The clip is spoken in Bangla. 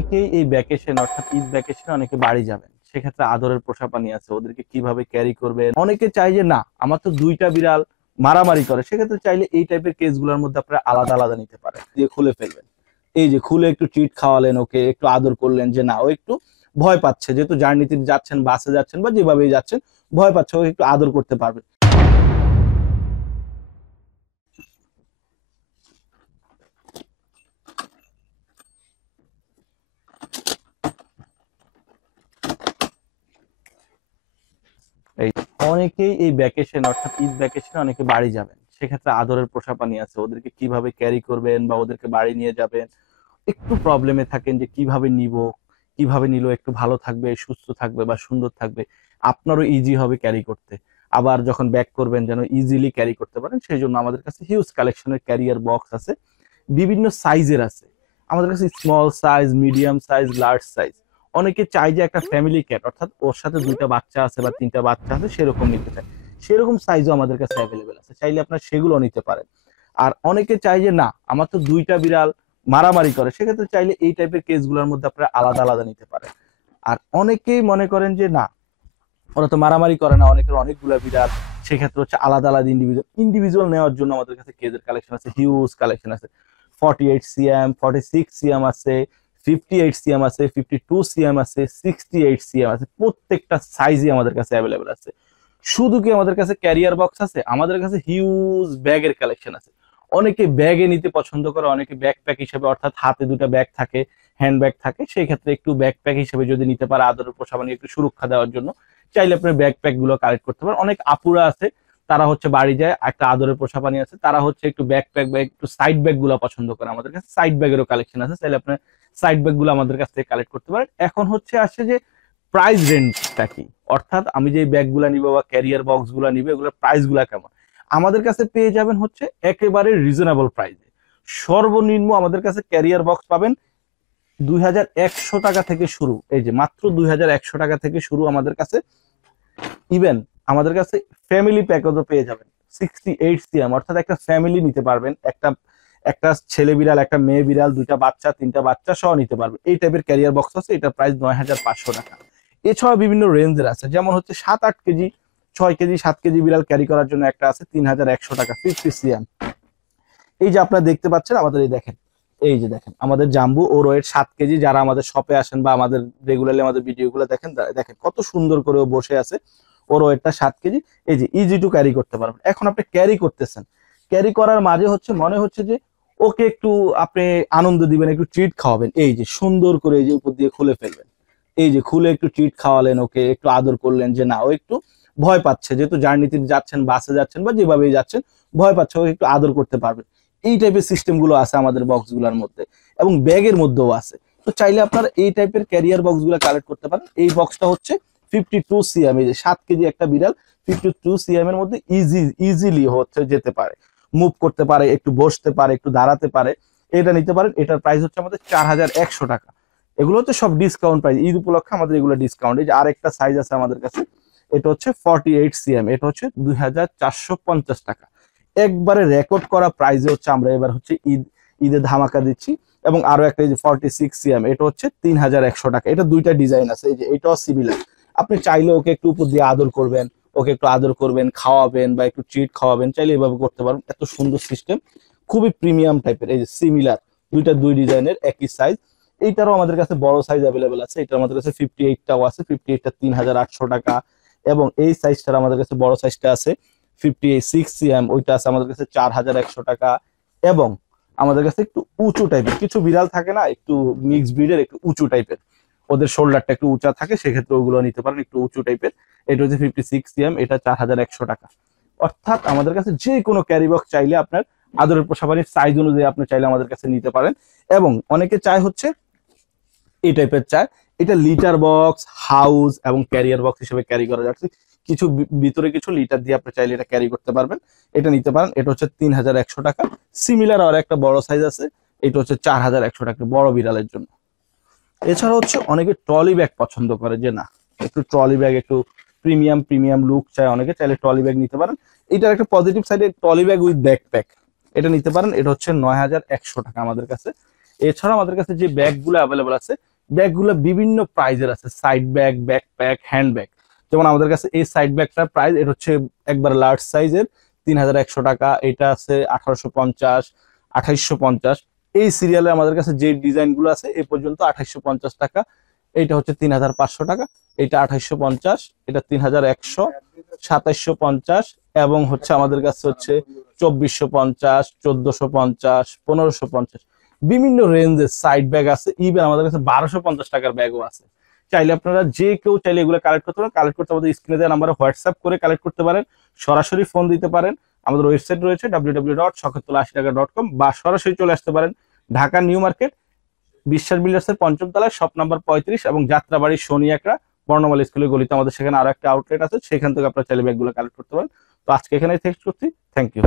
অনেকেই এই ভ্যাকেশন অর্থাৎ ঈদ ভ্যাকেশনে অনেকে বাড়ি যাবেন, সেক্ষেত্রে আদরের পোষা পানি আছে, ওদেরকে কিভাবে ক্যারি করবেন। অনেকে চাই যে না আমার তো দুইটা বিড়াল মারামারি করে, সেক্ষেত্রে চাইলে এই টাইপের কেসগুলোর মধ্যে আপনারা আলাদা আলাদা নিতে পারেন, দিয়ে খুলে ফেলবেন। এই যে খুলে একটু ট্রিট খাওয়ালেন, ওকে একটু আদর করলেন, যে না ও একটু ভয় পাচ্ছে, যেহেতু জার্নিতে যাচ্ছেন, বাসে যাচ্ছেন বা যেভাবেই যাচ্ছেন, ভয় পাচ্ছে, ওকে একটু আদর করতে পারবেন। এই অনেকেই এই ভ্যাকেশন অর্থাৎ ঈদ ভ্যাকেশনে অনেকে বাড়ি যাবেন, সেক্ষেত্রে আদরের পোষা পানি আছে, ওদেরকে কিভাবে ক্যারি করবেন বা ওদেরকে বাড়ি নিয়ে যাবেন, একটু প্রবলেমে থাকেন যে কিভাবে নিব, কিভাবে নিলে একটু ভালো থাকবে, সুস্থ থাকবে বা সুন্দর থাকবে, আপনারও ইজি হবে ক্যারি করতে। আবার যখন ব্যাক করবেন যেন ইজিলি ক্যারি করতে পারেন, সেই জন্য আমাদের কাছে হিউজ কালেকশনের ক্যারিয়ার বক্স আছে, বিভিন্ন সাইজের আছে আমাদের কাছে, small size, medium size, large size. অনেকে চাই যে একটা ফ্যামিলি ক্যাট অর্থাৎ ওর সাথে দুইটা বাচ্চা আছে বা তিনটা বাচ্চা আছে, সেরকম নিতে চায়, সেরকম সাইজও আমাদের কাছে অ্যাভেলেবেল আছে, চাইলে আপনার সেগুলো নিতে পারেন। আর অনেকে চাই যে না আমার তো দুইটা বিড়াল মারামারি করে, সেক্ষেত্রে চাইলে এই টাইপের কেসগুলোর মধ্যে আপনারা আলাদা আলাদা নিতে পারেন। আর অনেকেই মনে করেন যে না ওরা তো মারামারি করে না, অনেকের অনেকগুলো বিড়াল, সেক্ষেত্রে হচ্ছে আলাদা আলাদা ইন্ডিভিজুয়াল ইন্ডিভিজুয়াল নেওয়ার জন্য আমাদের কাছে কেজের কালেকশন আছে, হিউজ কালেকশন আছে। 48 সিএম, 46 সিএম আছে, 58 সিএম আছে, 52 সিএম আছে, 68 সিএম আছে, প্রত্যেকটা সাইজই আমাদের কাছে অ্যাভেলেবেল আছে। শুধু কি আমাদের কাছে ক্যারিয়ার বক্স আছে, আমাদের কাছে হিউজ ব্যাগের কালেকশন আছে। অনেকে ব্যাগে নিতে পছন্দ করে, অনেকে ব্যাকপ্যাক হিসেবে অর্থাৎ হাতে দুটো ব্যাগ থাকে, হ্যান্ড ব্যাগ থাকে, সেই ক্ষেত্রে একটু ব্যাকপ্যাক হিসেবে যদি নিতে পারে আদরের পোষা মানে একটু সুরক্ষা দেওয়ার জন্য, চাইলে আপনি ব্যাকপ্যাক গুলো কালেক্ট করতে পারেন। অনেক আপুরা আছে, তারা হচ্ছে বাড়ি যায়, একটা আদরের পোষা পানি আছে, তারা হচ্ছে একটু ব্যাকপ্যাক বা একটু সাইড ব্যাগ গুলো পছন্দ করে, আমাদের কাছে সাইড ব্যাগেরও কালেকশন আছে, চাইলে আপনি সাইড ব্যাগ গুলো আমাদের কাছ থেকে কালেক্ট করতে পারেন। এখন হচ্ছে আসে যে প্রাইস রেঞ্জটা কি, অর্থাৎ আমি যে ব্যাগ গুলা নিবো বা ক্যারিয়ার বক্স গুলা নিবো, এগুলোর প্রাইস গুলা কেমন। আমাদের কাছে পেয়ে যাবেন হচ্ছে একেবারে রিজনেবল প্রাইসে। সর্বনিম্ন আমাদের কাছে ক্যারিয়ার বক্স পাবেন 2100 টাকা থেকে শুরু, এই যে মাত্র 2100 টাকা থেকে শুরু আমাদের কাছে। ইভেন আমাদের কাছে ফ্যামিলি প্যাকেজও পেয়ে যাবেন, 68 সিএম, অর্থাৎ একটা ফ্যামিলি নিতে পারবেন, একটা একটা ছেলে বিড়াল, একটা মেয়ে বিড়াল, দুইটা বাচ্চা, তিনটা বাচ্চা সহ নিতে পারবেন, এই টাইপের ক্যারিয়ার বক্স আছে, এটা প্রাইস 9500 টাকা। এছাড়া বিভিন্ন রেঞ্জের আছে, যেমন হচ্ছে 7-8 কেজি, 6 কেজি, 7 কেজি বিড়াল ক্যারি করার জন্য একটা আছে 3100 টাকা, 50 সিএম। এই যে আপনারা দেখতে পাচ্ছেন আমাদের, এই দেখেন, এই যে দেখেন আমাদের জাম্বু ও ওয়েট 7 কেজি, যারা আমাদের শপে আসেন বা আমাদের রেগুলারলি আমাদের ভিডিওগুলো দেখেন, দেখেন কত সুন্দর করে ও বসে আছে, ওর ওয়েটটা 7 কেজি। এই যে ইজি টু ক্যারি করতে পারবেন। এখন আপনি ক্যারি করতেছেন, ক্যারি করার মাঝে হচ্ছে মনে হচ্ছে যে ওকে একটু আপনি আনন্দ দিবেন, একটু ট্রিট খাওয়াবেন, এই যে সুন্দর করে এই যে উপর দিয়ে খুলে ফেলবেন, এই যে খুলে একটু ট্রিট খাওয়ালেন, ওকে একটু আদর করলেন, যে না ও একটু ভয় পাচ্ছে, যেহেতু জার্নিতে যাচ্ছেন, বাসে যাচ্ছেন বা যেভাবেই যাচ্ছেন, ভয় পাচ্ছে, ওকে একটু আদর করতে পারবেন। এই টাইপের সিস্টেম গুলো আছে আমাদের বক্স গুলোর মধ্যে, এবং ব্যাগের মধ্যেও আছে। তো চাইলে আপনারা এই টাইপের ক্যারিয়ার বক্স গুলো কালেক্ট করতে পারেন। এই বক্সটা হচ্ছে 52 সিএম, এই যে 7 কেজি একটা বিড়াল 52 সিএম এর মধ্যে ইজিলি হচ্ছে যেতে পারে, মুভ করতে পারে, একটু বসতে পারে, একটু দাঁড়াতে পারে, এটা নিতে পারেন। এটার প্রাইস হচ্ছে আমাদের 4100 টাকা। এগুলো হচ্ছে সব ডিসকাউন্ট প্রাইস, ঈদ উপলক্ষে আমাদের এগুলো ডিসকাউন্ট। এই যে আরেকটা সাইজ আছে আমাদের কাছে, এটা হচ্ছে 48 সিএম, এটা হচ্ছে 2450 টাকা। একবারে রেকর্ড করা প্রাইজে হচ্ছে আমরা এবার হচ্ছে ঈদে ধামাকা দিচ্ছি। এবং আরো একটা এই যে 46 সিএম, এটা হচ্ছে 3100 টাকা। এটা দুইটা ডিজাইন আছে, এই যে এটাও সিমিলার। আপনি চাইলে ওকে একটু উপর দিয়ে আদর করবেন, ওকে একটু আদর করবেন, খাওয়াবেন বা একটু ট্রিট খাওয়াবেন, চাইলে এভাবে করতে পারবেন, এত সুন্দর সিস্টেম, খুবই প্রিমিয়াম টাইপের। এই যে সিমিলার, দুই ডিজাইনের একই সাইজ। এইটারও আমাদের কাছে বড় সাইজ অ্যাভেলেবেল আছে, এটা আমাদের কাছে 58টাও আছে, 58টা 3800 টাকা। এবং এই সাইজটার আমাদের কাছে বড় সাইজটা আছে 56 সিএম, ওইটা আছে আমাদের কাছে 4100 টাকা। এবং আমাদের কাছে একটু উঁচু টাইপের কিছু বিড়াল থাকে না, একটু মিক্স ব্রিডের, একটু উঁচু টাইপের, ওদের শোল্ডারটা একটু উঁচা থাকে, সেক্ষেত্রে ওগুলো নিতে পারেন, একটু উঁচু টাইপের। এটা হচ্ছে 56 সিএম, এটা 4100 টাকা। অর্থাৎ আমাদের কাছে যে কোনো ক্যারি বক্স চাইলে আপনার আদরের পোষাবাড়ির সাইজ অনুযায়ী আপনি চাইলে আমাদের কাছে নিতে পারেন। এবং অনেকে চায় হচ্ছে এই টাইপের চায়, এটা লিটার বক্স, হাউস এবং ক্যারিয়ার বক্স হিসেবে ক্যারি করা যাচ্ছে। কিছু ভিতরে কিছু লিটার দিয়ে আপনি চাইলে এটা ক্যারি করতে পারবেন, এটা নিতে পারেন। এটা হচ্ছে 3100 টাকা। সিমিলার আর একটা বড় সাইজ আছে, এটা হচ্ছে 4100 টাকা বড় বিড়ালের জন্য। এছাড়া হচ্ছে অনেকে ট্রলি ব্যাগ পছন্দ করে, যে না একটু ট্রলি ব্যাগ, একটু প্রিমিয়াম প্রিমিয়াম লুক চায়, অনেকে চাইলে ট্রলি ব্যাগ নিতে পারেন। এটার একটা পজিটিভ সাইডে ট্রলি ব্যাগ উইথ ব্যাকপ্যাক, এটা নিতে পারেন। এটা হচ্ছে 9100 টাকা আমাদের কাছে। এছাড়া আমাদের কাছে যে ব্যাগগুলো অ্যাভেলেবল আছে, ব্যাগগুলো বিভিন্ন প্রাইজের আছে, side bag, backpack, hand bag. যেমন আমাদের কাছে এই সাইড ব্যাগটার প্রাইস এটা হচ্ছে একবার লার্জ সাইজের 3100 টাকা, এটা আছে 1850, 2850। এই সিরিয়ালে আমাদের কাছে যে ডিজাইন গুলো আছে এ পর্যন্ত 2850 টাকা। এইটা হচ্ছে 3500 টাকা, এটা 2850, এটা 3100, 2750, এবং হচ্ছে আমাদের কাছে হচ্ছে 2450, 1450, 1550। বিভিন্ন রেঞ্জের সাইড ব্যাগ আছে, ইভেন আমাদের কাছে 1250 টাকার ব্যাগও আছে। চাইলে আপনারা যে কেউ চাইলে এগুলো কালেক্ট করতে পারেন। কালেক্ট করতে আমাদের স্ক্রিনে দেওয়া নাম্বারে হোয়াটসঅ্যাপ করে কালেক্ট করতে পারেন, সরাসরি ফোন দিতে পারেন। আমাদের ওয়েবসাইট রয়েছে www.শখেরতলা80টাকা.com, বা সরাসরি চলে আসতে পারেন ঢাকা নিউ মার্কেট, বিশ্বাস বিল্ডার্সের 5ম তলায়, শপ নাম্বার 35 এবং যাত্রাবাড়ি শনি একরা বর্ণমালা স্কুলের গলিতে আমাদের সেখানে আরো একটা আউটলেট আছে, সেখান থেকে আপনারা চাইলে ব্যাগগুলো কালেক্ট করতে পারেন। তো আজকে এখানে শেষ করছি, থ্যাংক ইউ।